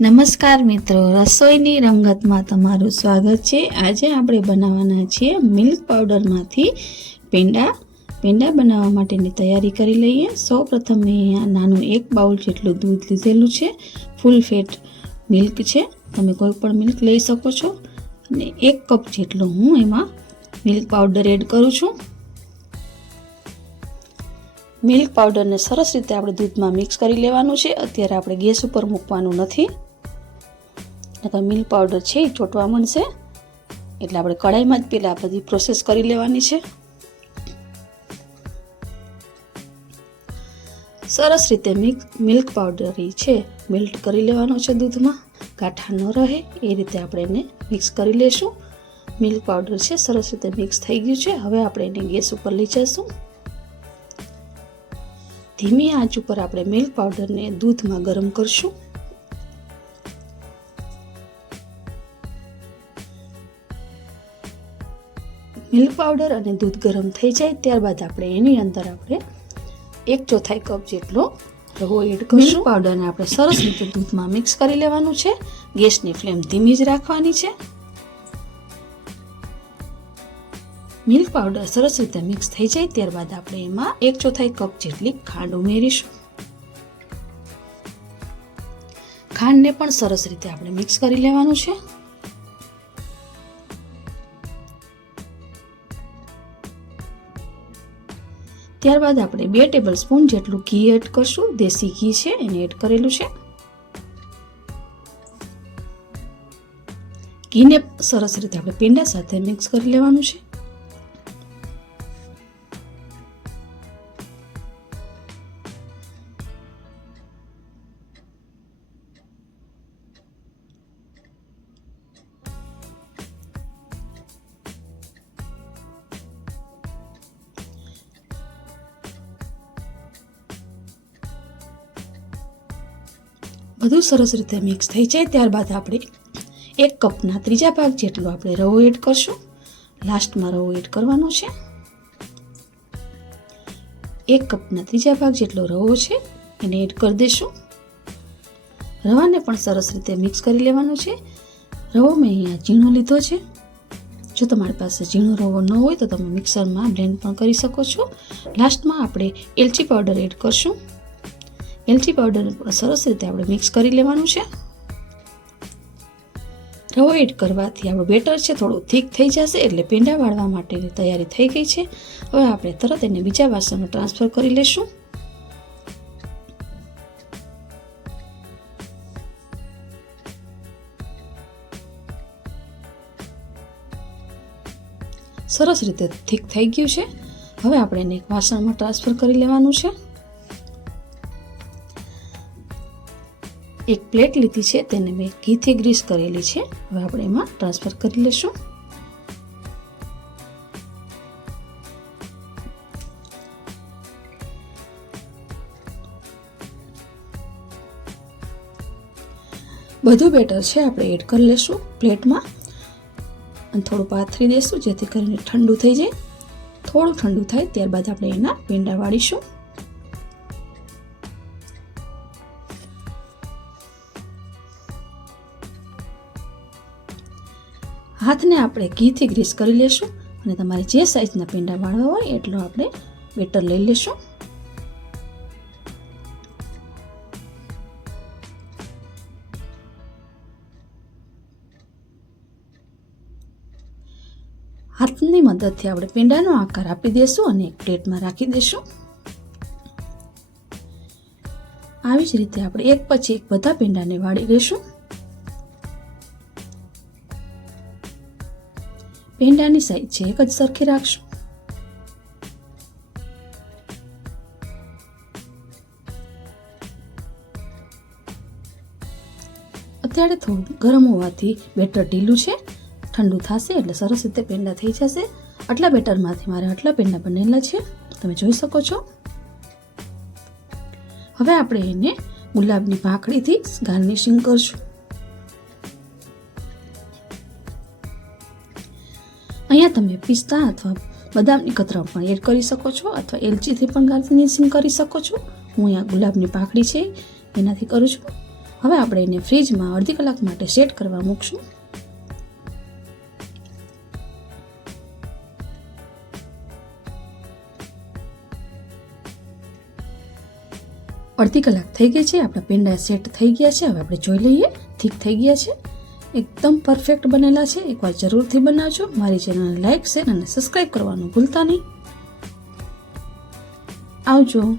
નમસ્કાર મિત્રો, રસોઈની રંગતમાં તમારું સ્વાગત છે. આજે આપણે બનાવવાના છીએ મિલ્ક પાવડરમાંથી પેંડા. પેંડા બનાવવા માટેની તૈયારી કરી લઈએ. સૌ પ્રથમ મેં નાનું એક બાઉલ જેટલું દૂધ લીધેલું છે. ફૂલ ફેટ મિલ્ક છે. તમે કોઈ પણ મિલ્ક લઈ શકો છો. અને એક કપ જેટલું હું એમાં મિલ્ક પાવડર એડ કરું છું. મિલ્ક પાવડરને સરસ રીતે આપણે દૂધમાં મિક્સ કરી લેવાનું છે. અત્યારે આપણે ગેસ ઉપર મૂકવાનું નથી. નકર મિલ્ક પાવડર છે, એ ચોંટવા મળશે એટલે આપણે કઢાઈમાં જ પહેલાં બધી પ્રોસેસ કરી લેવાની છે. સરસ રીતે મિક્સ મિલ્ક પાવડર છે મેલ્ટ કરી લેવાનો છે દૂધમાં. ગાંઠા ન રહે, એ રીતે આપણે એને મિક્સ કરી લેશું. મિલ્ક પાવડર છે, સરસ રીતે મિક્સ થઈ ગયું છે. હવે આપણે એને ગેસ ઉપર લઈ જઈશું. ધીમી આંચ ઉપર આપણે મિલ્ક પાવડરને દૂધમાં ગરમ કરશું. મિલ્ક પાવડર અને દૂધ ગરમ થઈ જાય ત્યારબાદ આપણે એની અંદર આપણે એક ચોથાઈ કપ જેટલો રવો એડ કરીશું. પાવડરને આપણે સરસ રીતે દૂધમાં મિક્સ કરી લેવાનું છે. ગેસની ફ્લેમ ધીમી જ રાખવાની છે. મિલ્ક પાવડર સરસ રીતે મિક્સ થઈ જાય ત્યારબાદ આપણે એમાં એક ચોથાઈ કપ જેટલી ખાંડ ઉમેરીશું. ખાંડને પણ સરસ રીતે આપણે મિક્સ કરી લેવાનું છે. ત્યારબાદ આપણે બે ટેબલ સ્પૂન જેટલું ઘી એડ કરશું. દેશી ઘી છે, એને એડ કરેલું છે. ઘીને સરસ રીતે આપણે પેંડા સાથે મિક્સ કરી લેવાનું છે. બધું સરસ રીતે મિક્સ થઈ જાય ત્યારબાદ આપણે એક કપના ત્રીજા ભાગ જેટલો આપણે રવો એડ કરશું. લાસ્ટમાં રવો એડ કરવાનો છે. એક કપના ત્રીજા ભાગ જેટલો રવો છે, એને એડ કરી દઈશું. રવાને પણ સરસ રીતે મિક્સ કરી લેવાનો છે. રવો મેં અહીંયા ઝીણો લીધો છે. જો તમારી પાસે ઝીણો રવો ન હોય તો તમે મિક્સરમાં બ્લેન્ડ પણ કરી શકો છો. લાસ્ટમાં આપણે એલચી પાવડર એડ કરશું. એલચી પાવડરને પણ સરસ રીતે આપણે મિક્સ કરી લેવાનું છે. રવો એડ કરવાથી આપણું બેટર છે, થોડું થીક થઈ જશે એટલે પેંડા વાળવા માટેની તૈયારી થઈ ગઈ છે. હવે આપણે તરત એને બીજા વાસણમાં ટ્રાન્સફર કરી લેશું. સરસ રીતે થીક થઈ ગયું છે. હવે આપણે એને વાસણમાં ટ્રાન્સફર કરી લેવાનું છે. એક પ્લેટ લીધી છે, તેને મેં ઘીથી ગ્રીસ કરેલી છે. હવે આપણે એમાં ટ્રાન્સફર કરી લઈશું બધું બેટર છે, આપણે એડ કરી લેશું પ્લેટમાં. અને થોડું પાથરી દઈશું જેથી કરીને ઠંડુ થઈ જાય. થોડું ઠંડુ થાય, ત્યારબાદ આપણે એના પેંડા વાળીશું. હાથને આપણે ઘીથી ગ્રીસ કરી લેશું અને તમારે જે સાઈઝના પેંડા વાળવા હોય એટલો આપણે બેટર લઈ લેશું. હાથની મદદથી આપણે પેંડાનો આકાર આપી દઈશું અને એક પ્લેટમાં રાખી દઈશું આવી જ રીતે આપણે એક પછી એક બધા પેંડાને વાળી લઈશું પેંડાની સાઈઝ છે એક જ સરખી રાખશું. અત્યારે થોડું ગરમ હોવાથી બેટર ઢીલું છે. ઠંડુ થશે એટલે સરસ રીતે પેંડા થઈ જશે. આટલા બેટરમાંથી મારે આટલા પેંડા બનેલા છે. તમે જોઈ શકો છો. હવે આપણે એને ગુલાબની ભાખડીથી ગાર્નિશિંગ કરશું. અહીંયા તમે પિસ્તા અથવા બદામની કતરણ પણ એડ કરી શકો છો અથવા એલચીથી પણ ગાર્નિશિંગ કરી શકો છો. હું અહીંયા ગુલાબની પાખડી છે, એનાથી કરું છું. હવે આપણે એને ફ્રીજમાં અડધી કલાક માટે સેટ કરવા મૂકશું. અડધી કલાક થઈ ગઈ છે, આપણા પેંડા સેટ થઈ ગયા છે. હવે આપણે જોઈ લઈએ, ઠીક થઈ ગયા છે. એકદમ પરફેક્ટ બનેલા છે. એકવાર જરૂરથી બનાવજો. મારી ચેનલને લાઈક શેર અને સબસ્ક્રાઈબ કરવાનું ભૂલતા નહીં. આવજો.